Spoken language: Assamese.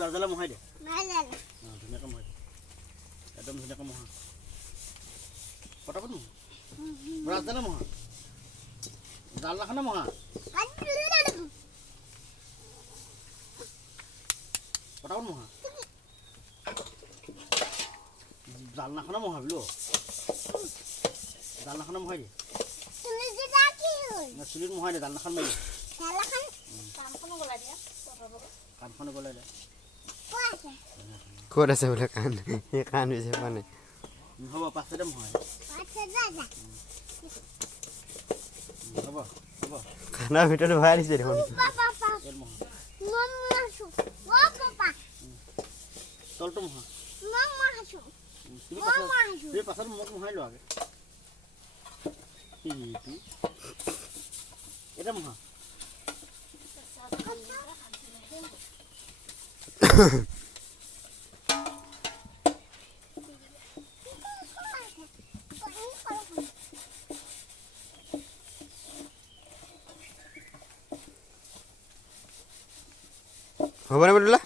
জালে মহাই দে নাই নাই ধুনীয়াকৈ মহাই দে একদম ধুনীয়াকৈ মহা পটাপট মহা জালে মহা জাল নাখানে মহা পটাপট মহা জাল নাখানে মহা বোলো জাল নাখানে মহাই দে চুলিত মহাই দে জাল নাখান মাৰি কাণখনে গলাই দে ক'ত আছে বোলে কাণ সেই কাণ হৈছে মানে হ'ব পাছতে মহাই হ'ব হ'ব খানাৰ ভিতৰত ভৰাই দিছে দেখোন এল মহা তলটো মহা তুমি পাছত মোক মহাই লোৱা আগে এটা মহা হ'বনে বদলা